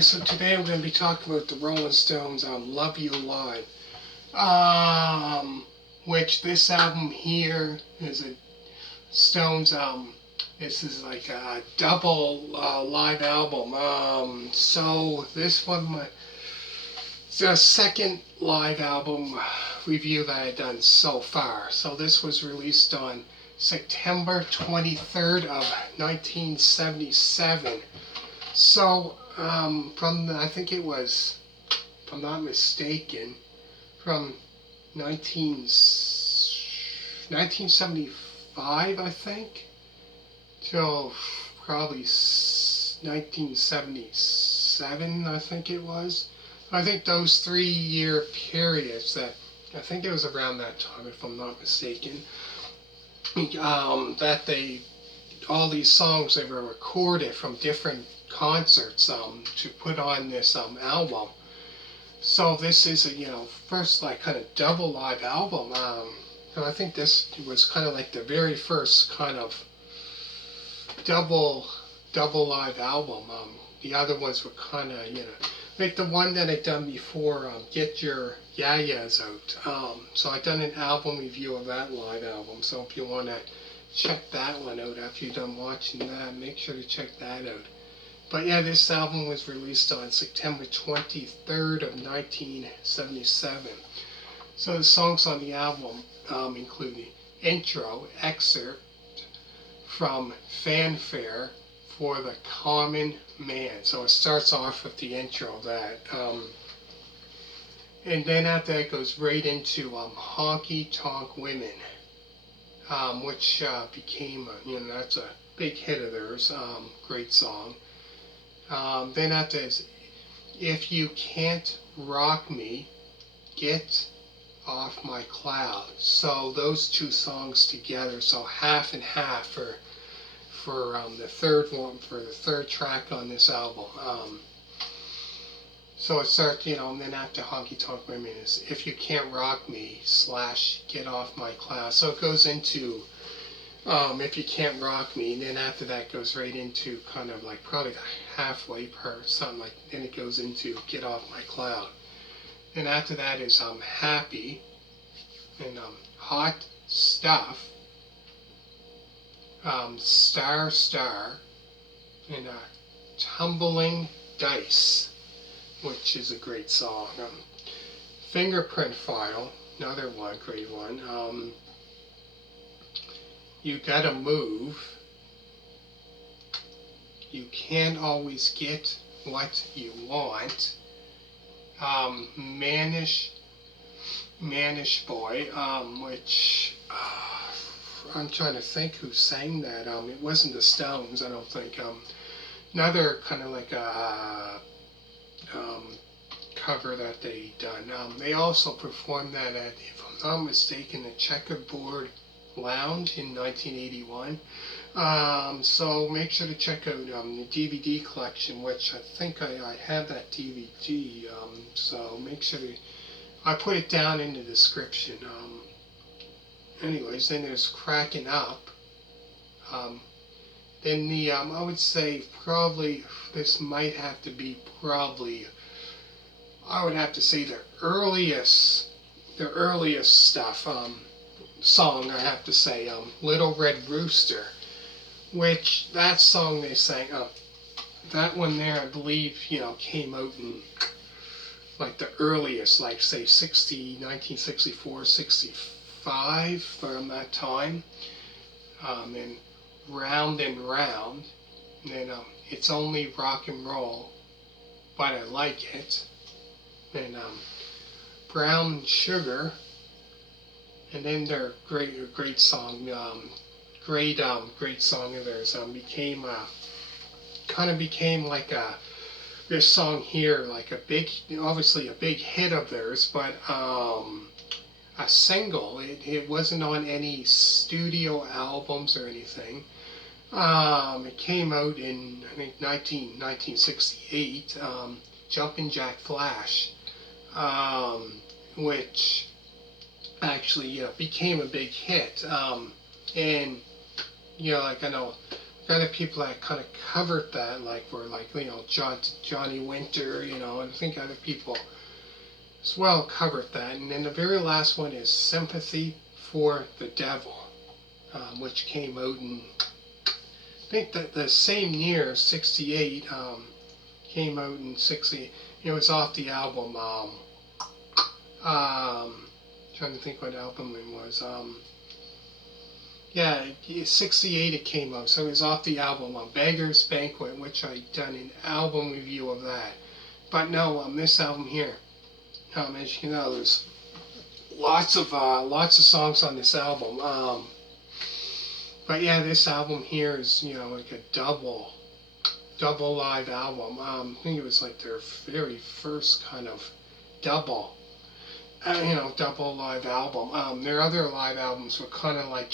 So today I'm going to be talking about the Rolling Stones' Love You Live. Which this album here is a Stones, this is like a double live album. So this one, it's the second live album review that I've done so far. So this was released on September 23rd of 1977. So I think it was, if I'm not mistaken, from 1975, I think, till probably 1977, I think it was. I think those 3-year periods, I think it was around that time, if I'm not mistaken, that all these songs, they were recorded from different concerts to put on this album. So this is a first like kind of double live album. And I think this was kind of like the very first kind of double live album. The other ones were kind of like the one that I done before, Get Your Ya-Ya's Out. So I done an album review of that live album. So if you want to check that one out after you're done watching that, make sure to check that out. But yeah, this album was released on September 23rd of 1977. So the songs on the album include the intro, Excerpt from Fanfare for the Common Man. So it starts off with the intro of that. And then after that it goes right into Honky Tonk Women, which became, that's a big hit of theirs, great song. Then after is If You Can't Rock Me, Get Off My Cloud. So those two songs together, so half and half for the third one, for the third track on this album. So it starts, and then after Honky Tonk Women is If You Can't Rock Me / Get Off My Cloud. So it goes into If You Can't Rock Me, and then after that goes right into kind of like probably the halfway part, something like, then it goes into Get Off My Cloud. Then after that is Happy, and Hot Stuff, Star Star, and Tumbling Dice, which is a great song. Fingerprint File, another one, great one. You Gotta Move, You Can't Always Get What You Want, Mannish Boy, which I'm trying to think who sang that. It wasn't the Stones, I don't think. Another kind of like a cover that they done. They also performed that at, if I'm not mistaken, the Checkerboard Lounge in 1981. So make sure to check out the DVD collection, which I think I have that DVD. So make sure I put it down in the description. Anyways, then there's Crackin Up. Then the I would say probably this might have to be probably, I would have to say the earliest stuff. Song, I have to say, Little Red Rooster, which that song they sang, that one there I believe came out in like the earliest, like say 1964, 65, around that time. And Round and Round, and then It's Only Rock and Roll, but I Like It, and Brown Sugar. And then their great song, great song of theirs became like this song here, like obviously a big hit of theirs, but a single. It wasn't on any studio albums or anything. It came out in, I think, 1968, Jumpin' Jack Flash, which actually, became a big hit. And, like I know other people that kind of covered that, like were like, Johnny Winter, and I think other people as well covered that. And then the very last one is Sympathy for the Devil, which came out in, I think that the same year, 68, came out in 60. It was off the album, trying to think what album it was. Yeah, 68 it came out, so it was off the album, Beggar's Banquet, which I done an album review of that. But no, this album here, as you can know, there's lots of songs on this album. But yeah, this album here is, like a double live album. I think it was like their very first kind of double, double live album. Their other live albums were kind of like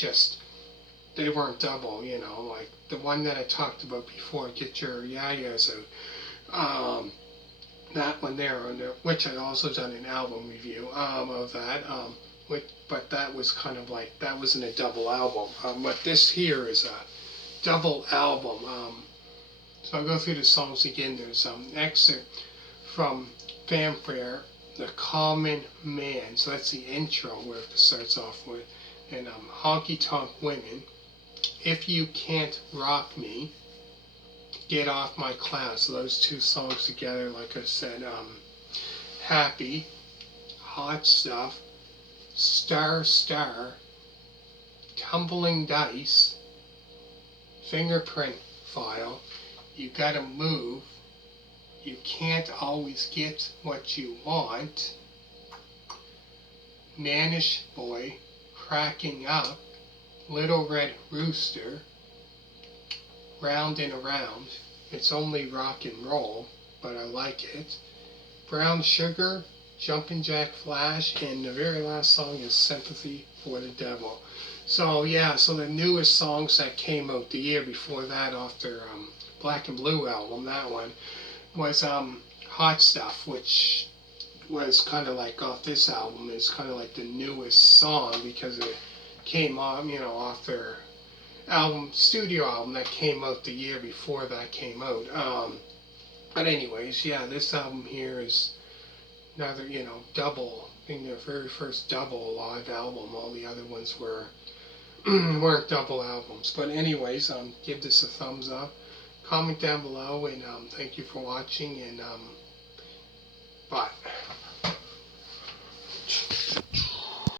they weren't double, like the one that I talked about before, Get Your Ya-Ya's Out. That one there, which I also done an album review of that. But that was kind of like, that wasn't a double album. But this here is a double album. So I'll go through the songs again. There's Excerpt from Fanfare, The Common Man. So that's the intro where it starts off with. And Honky Tonk Women, If You Can't Rock Me, Get Off My Cloud. So those two songs together, like I said, Happy, Hot Stuff, Star Star, Tumbling Dice, Fingerprint File, You Gotta Move, You Can't Always Get What You Want, Mannish Boy, Crackin Up, Little Red Rooster, Round and Around, It's Only Rock and Roll, but I like it, Brown Sugar, Jumpin' Jack Flash, and the very last song is Sympathy for the Devil. So yeah, so the newest songs that came out the year before that off their Black and Blue album, that one, was Hot Stuff, which was kind of like off this album, is kind of like the newest song because it came on, off their studio album that came out the year before that came out. But anyways, yeah, this album here is another, double, I think their very first double live album. All the other ones weren't double albums. But anyways, give this a thumbs up, comment down below, and thank you for watching, and bye.